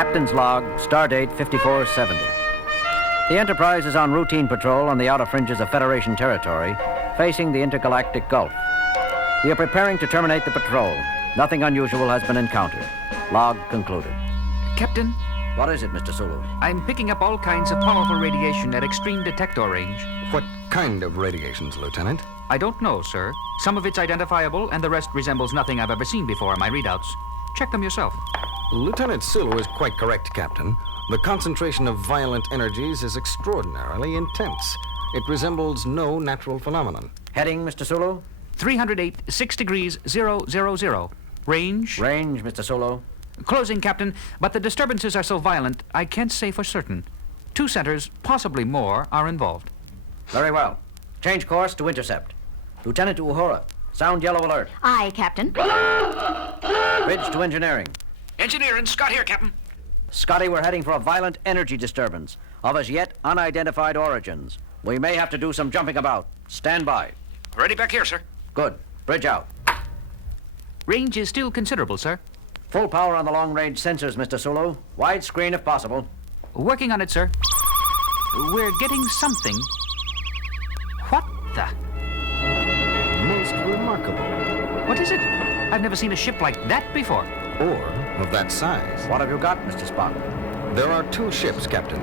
Captain's log, stardate 5470. The Enterprise is on routine patrol on the outer fringes of Federation territory, facing the intergalactic Gulf. We are preparing to terminate the patrol. Nothing unusual has been encountered. Log concluded. Captain, What is it, Mr. Sulu? I'm picking up all kinds of powerful radiation at extreme detector range. What kind of radiations, Lieutenant? I don't know, sir. Some of it's identifiable, and the rest resembles nothing I've ever seen before in my readouts. Check them yourself. Lieutenant Sulu is quite correct, Captain. The concentration of violent energies is extraordinarily intense. It resembles no natural phenomenon. Heading, Mr. Sulu? 308, 6 degrees, 000. Range? Range, Mr. Sulu. Closing, Captain, but the disturbances are so violent, I can't say for certain. 2 centers, possibly more, are involved. Very well. Change course to intercept. Lieutenant Uhura, sound yellow alert. Aye, Captain. Bridge to engineering. Engineering, Scott here, Captain. Scotty, we're heading for a violent energy disturbance of as yet unidentified origins. We may have to do some jumping about. Stand by. Ready back here, sir. Good. Bridge out. Range is still considerable, sir. Full power on the long-range sensors, Mr. Sulu. Wide screen if possible. Working on it, sir. We're getting something. What the? Most remarkable. What is it? I've never seen a ship like that before. Or of that size. What have you got, Mr. Spock? There are 2 ships, Captain.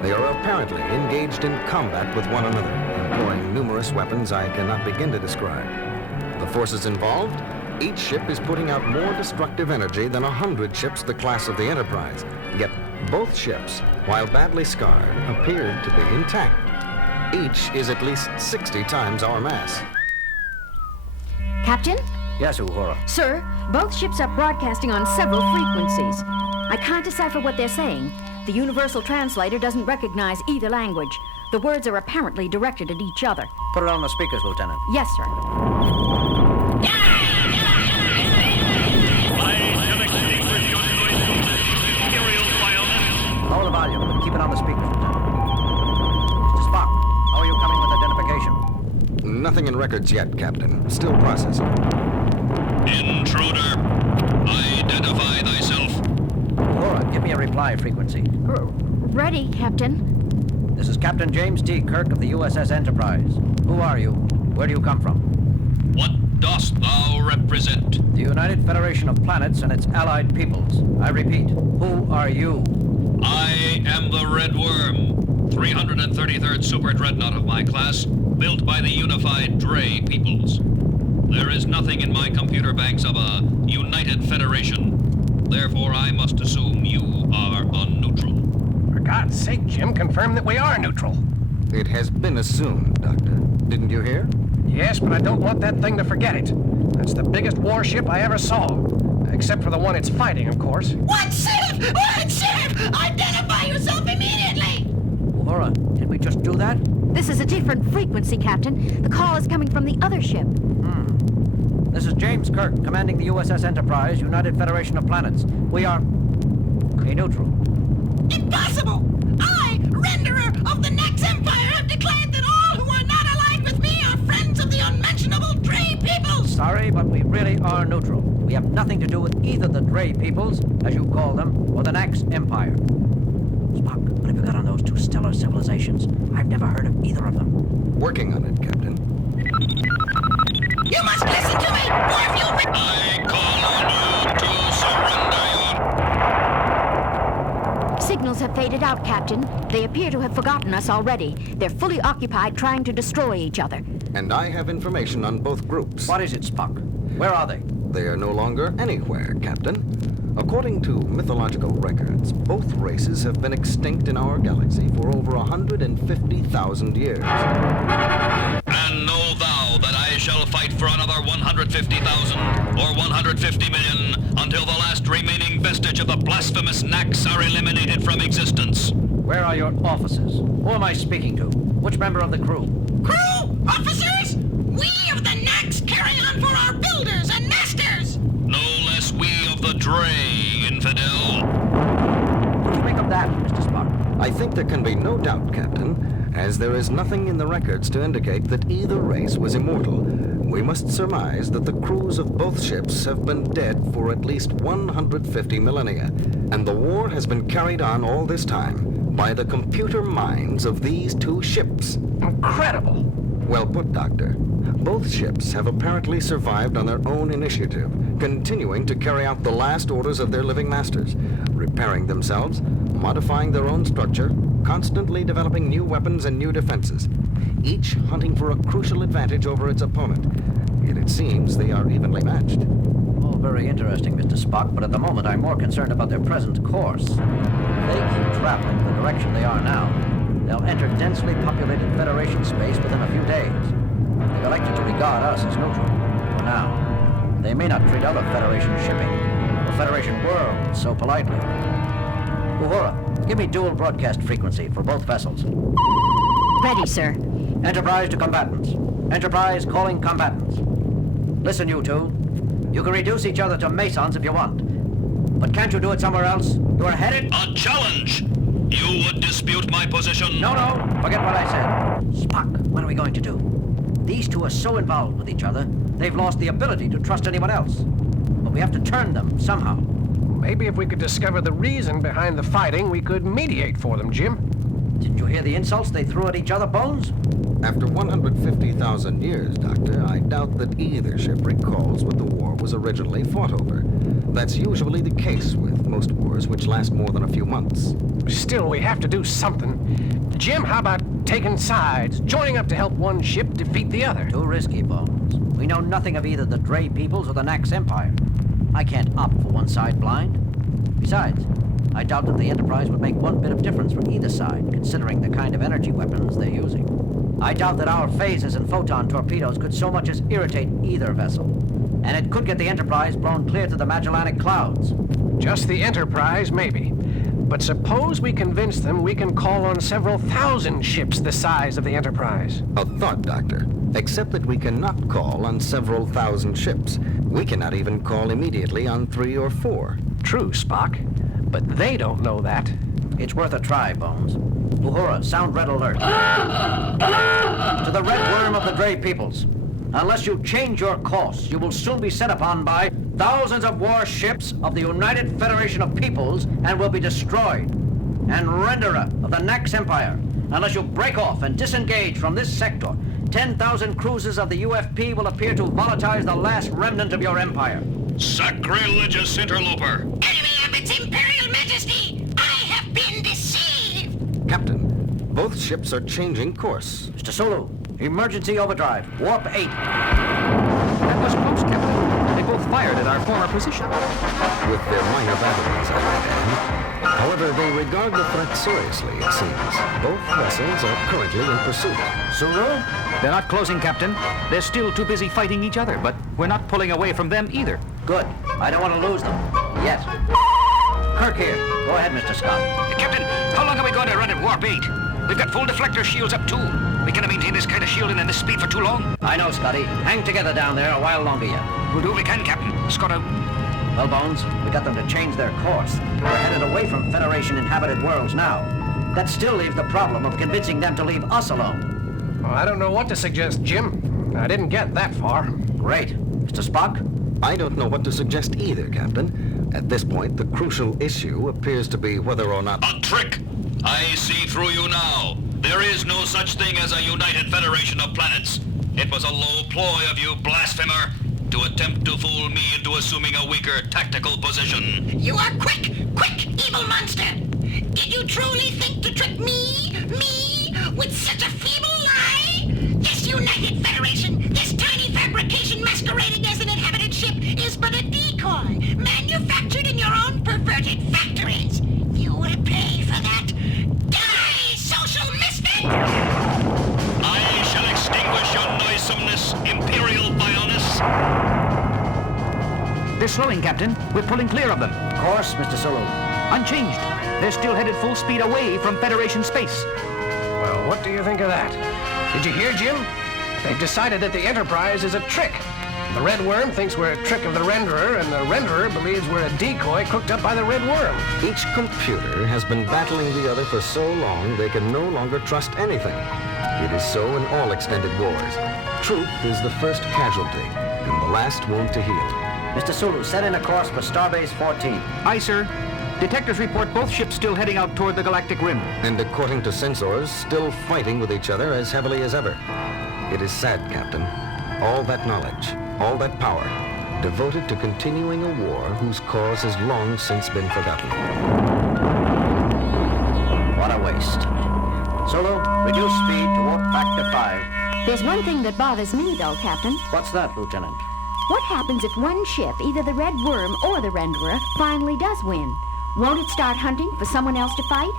They are apparently engaged in combat with one another, employing numerous weapons I cannot begin to describe. The forces involved? Each ship is putting out more destructive energy than 100 ships the class of the Enterprise. Yet both ships, while badly scarred, appeared to be intact. Each is at least 60 times our mass. Captain? Yes, Uhura. Sir, both ships are broadcasting on several frequencies. I can't decipher what they're saying. The universal translator doesn't recognize either language. The words are apparently directed at each other. Put it on the speakers, Lieutenant. Yes, sir. Lower the volume, but keep it on the speakers, Lieutenant. Mr. Spock, how are you coming with identification? Nothing in records yet, Captain. Still processing. Intruder, identify thyself. Uhura, give me a reply frequency. Ready, Captain. This is Captain James T. Kirk of the USS Enterprise. Who are you? Where do you come from? What dost thou represent? The United Federation of Planets and its allied peoples. I repeat, who are you? I am the Red Worm, 333rd Super Dreadnought of my class, built by the unified Dre peoples. There is nothing in my computer banks of a United Federation. Therefore, I must assume you are unneutral. For God's sake, Jim, confirm that we are neutral. It has been assumed, Doctor. Didn't you hear? Yes, but I don't want that thing to forget it. That's the biggest warship I ever saw. Except for the one it's fighting, of course. What ship? What ship? Identify yourself immediately! Uhura, did we just do that? This is a different frequency, Captain. The call is coming from the other ship. This is James Kirk, commanding the USS Enterprise, United Federation of Planets. We are... neutral. Impossible! I, renderer of the Nex Empire, have declared that all who are not allied with me are friends of the unmentionable Dre peoples! Sorry, but we really are neutral. We have nothing to do with either the Dre peoples, as you call them, or the Nax Empire. Spock, what have you got on those 2 stellar civilizations? I've never heard of either of them. Working on it, Captain. You must listen to me, or if you... I call on you to surrender your... Signals have faded out, Captain. They appear to have forgotten us already. They're fully occupied trying to destroy each other. And I have information on both groups. What is it, Spock? Where are they? They are no longer anywhere, Captain. According to mythological records, both races have been extinct in our galaxy for over 150,000 years. And know thou that I shall fight for another 150,000 or 150 million until the last remaining vestige of the blasphemous Nax are eliminated from existence. Where are your officers? Who am I speaking to? Which member of the crew? Crew? Officers? We of the Nax carry on for our builders and masters! No less we of the Dre, infidel. What do you make of that, Mr. Spock? I think there can be no doubt, Captain, as there is nothing in the records to indicate that either race was immortal. we must surmise that the crews of both ships have been dead for at least 150 millennia, and the war has been carried on all this time by the computer minds of these two ships. Incredible. Well put, Doctor. Both ships have apparently survived on their own initiative, continuing to carry out the last orders of their living masters, repairing themselves, modifying their own structure, constantly developing new weapons and new defenses, each hunting for a crucial advantage over its opponent. Yet it seems they are evenly matched. All very interesting, Mr. Spock, but at the moment I'm more concerned about their present course. If they keep traveling the direction they are now, they'll enter densely populated Federation space within a few days. They've elected to regard us as neutral. For now, they may not treat other Federation shipping or Federation worlds so politely. Uhura, give me dual broadcast frequency for both vessels. Ready, sir. Enterprise to combatants. Enterprise calling combatants. Listen, you two. You can reduce each other to Masons if you want. But can't you do it somewhere else? You are headed... A challenge! You would dispute my position? No, forget what I said. Spock, what are we going to do? These two are so involved with each other, they've lost the ability to trust anyone else. But we have to turn them somehow. Maybe if we could discover the reason behind the fighting, we could mediate for them, Jim. Didn't you hear the insults they threw at each other, Bones? After 150,000 years, Doctor, I doubt that either ship recalls what the war was originally fought over. That's usually the case with most wars which last more than a few months. Still, we have to do something. Jim, how about taking sides, joining up to help one ship defeat the other? Too risky, Bones. We know nothing of either the Dre peoples or the Nax Empire. I can't opt for one side blind. Besides, I doubt that the Enterprise would make one bit of difference for either side, considering the kind of energy weapons they're using. I doubt that our phasers and photon torpedoes could so much as irritate either vessel. And it could get the Enterprise blown clear to the Magellanic Clouds. Just the Enterprise, maybe. But suppose we convince them we can call on several thousand ships the size of the Enterprise. A thought, Doctor. Except that we cannot call on several thousand ships. We cannot even call immediately on 3 or 4. True, Spock. But they don't know that. It's worth a try, Bones. Uhura, sound red alert. To the red worm of the Dre peoples. Unless you change your course, you will soon be set upon by thousands of warships of the United Federation of Peoples and will be destroyed. And Renderer of the Nax Empire. Unless you break off and disengage from this sector, 10,000 cruisers of the UFP will appear to volatilize the last remnant of your empire. Sacrilegious interloper! Enemy of its Imperial Majesty, I have been deceived! Captain, both ships are changing course. Mr. Sulu, emergency overdrive, warp 8. That was close, Captain. They both fired at our former position. With their minor batteries, I might add. However, they regard the threat seriously, it seems. Both vessels are currently in pursuit. Sulu? They're not closing, Captain. They're still too busy fighting each other, but we're not pulling away from them either. Good. I don't want to lose them. Yet. Kirk here. Go ahead, Mr. Scott. Captain, how long are we going to run at warp 8? We've got full deflector shields up, too. We can't maintain this kind of shielding and this speed for too long. I know, Scotty. Hang together down there a while longer yet. We'll do what we can, Captain. Scott out. Well, Bones, we got them to change their course. We're headed away from Federation-inhabited worlds now. That still leaves the problem of convincing them to leave us alone. Well, I don't know what to suggest, Jim. I didn't get that far. Great. Mr. Spock? I don't know what to suggest either, Captain. At this point, the crucial issue appears to be whether or not... A trick! I see through you now. There is no such thing as a United Federation of Planets. It was a low ploy of you, blasphemer, to attempt to fool me into assuming a weaker tactical position. You are quick, evil monster! Did you truly think to trick me, with such a feeble lie? This United Federation, this tiny fabrication masquerading as an inhabited ship, is but a decoy, manufactured in your own perverted factories. You will pay for that. Die, social misfit! I shall extinguish your noisomeness, Imperial Bioness. They're slowing, Captain. We're pulling clear of them. Course, Mr. Sulu. Unchanged. They're still headed full speed away from Federation space. Well, what do you think of that? Did you hear, Jim? They've decided that the Enterprise is a trick. The Red Worm thinks we're a trick of the Renderer, and the Renderer believes we're a decoy cooked up by the Red Worm. Each computer has been battling the other for so long they can no longer trust anything. It is so in all extended wars. Truth is the first casualty, and the last wound to heal. Mr. Sulu, set in a course for Starbase 14. Aye, sir. Detectives report both ships still heading out toward the galactic rim. And according to sensors, still fighting with each other as heavily as ever. It is sad, Captain. All that knowledge, all that power, devoted to continuing a war whose cause has long since been forgotten. What a waste. Sulu, reduce speed to warp factor 5. There's one thing that bothers me, though, Captain. What's that, Lieutenant? What happens if one ship, either the Red Worm or the Renderer, finally does win? Won't it start hunting for someone else to fight?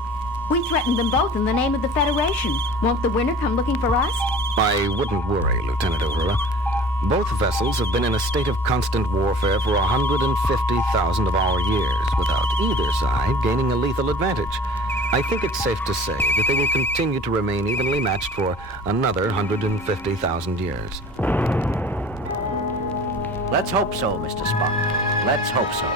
We threatened them both in the name of the Federation. Won't the winner come looking for us? I wouldn't worry, Lieutenant Uhura. Both vessels have been in a state of constant warfare for 150,000 of our years, without either side gaining a lethal advantage. I think it's safe to say that they will continue to remain evenly matched for another 150,000 years. Let's hope so, Mr. Spock. Let's hope so.